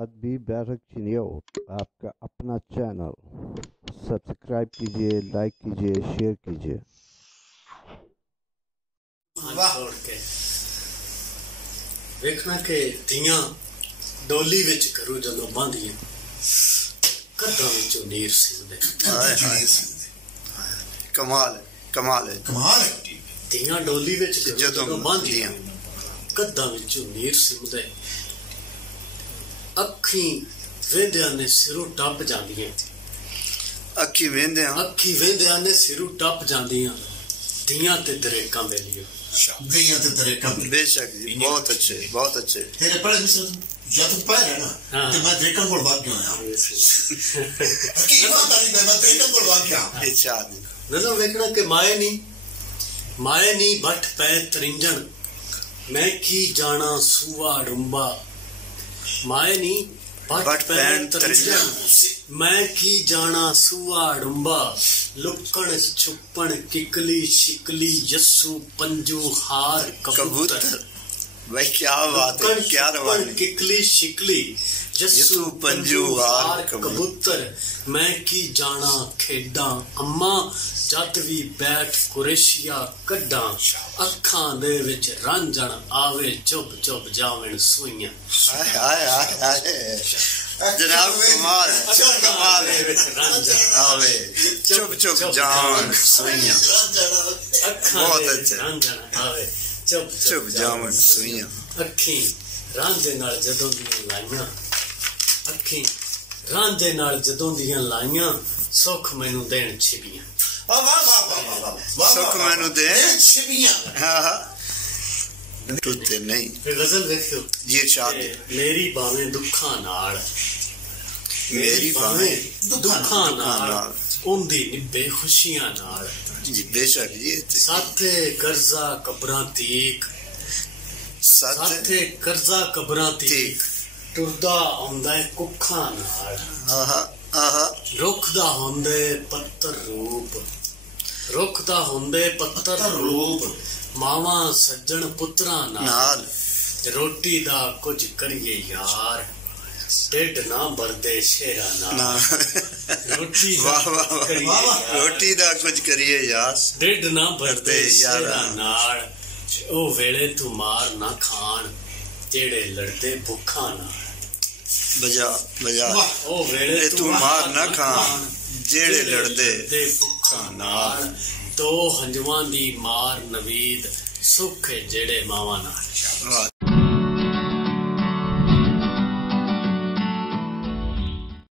अदबी बैठक चिनियो आपका अपना चैनल। सब्सक्राइब कीजिए, लाइक कीजिए, शेयर कीजिए। वेखना के तियां डोली विच करू जदों बांधियां कद्दां विचों नीर सिंधे। कमाल है, कमाल है, कमाल है। तियां डोली विच जदों बांधियां कद्दां विचों नीर सिंधे। अखी वेंदियां ने सिरों टप जांदियां। अखी वेंदियां ने सिरों टप जांदियां। तियां ते दरेकां बेलियो। बेशक जी, बहुत अच्छे, बहुत अच्छे। तेरे पढ़े मिस्र जब तक पढ़ रहा ना तो मैं दरेकां कोल भाग गया। की ईमानदारी मैं दरेकां कोल भाग गया। इरशाद नजर वेखना के माए नी बट पै तरिंजन। मैं की जाना सुआ डुंबा। माए नी बट पै तरिंजन। मैं की जाना सुआ डुंबा। लुकण छुपण किकली शिकली यस्सु पंजू हार कबूतर। भाई क्या बात है, क्या रवानी। किकली शिकली यस्सु पंजू हार कबूतर। मैं की जाना खेडा अम्मा जद भी बैठ कुरेशिया कड्डा। अखां दे विच रांझण आवे चुभ चुभ जावण सुइयां। हाय हाय हाय हाय जनाब, कमाल कमाल है। आवे चुप चुप जावण सुइयां। बहुत अच्छा। रांझण आवे चुप चुप जावण सुइयां। अखी रांझे नाल जदों दियां लाइयां। अखी रांझे नाल जदों दियां लाइयां। सुख मैनू देण छिबियां। सुख मैनू देण छिबियां। हाँ टूटे नहीं। गजल देखियो जी शादी। मेरी बावें दुखां नाल। मेरी बावें दुखां नाल उंदी निभे खुशियां नाल। जी बेशक जी। साथे कर्जा कबरां तीक। साथे कर्जा कबरां तीक। टुरदा आउंदा है कुखां नाल। रुख दा होंदे पत्तर रूप। रुख दा होंदे पत्तर रूप। मावा सज्जन पुत्रां नाल। रोटी दा कुछ करिए यार। ढिड ना भरदे शेरा नाल। रोटी रोटी दा कुछ करिए यार। ढिड ना भरदे शेरा नाल। ओ वेले तू मार ना खान जेड़े लड़दे भुखा नाल। बजा बजा ओ वेले तू मार ना खान जेड़े लड़दे भुखा नाल। दो हंजवां दी मार नवीद सुख जेड़े मावां नाल।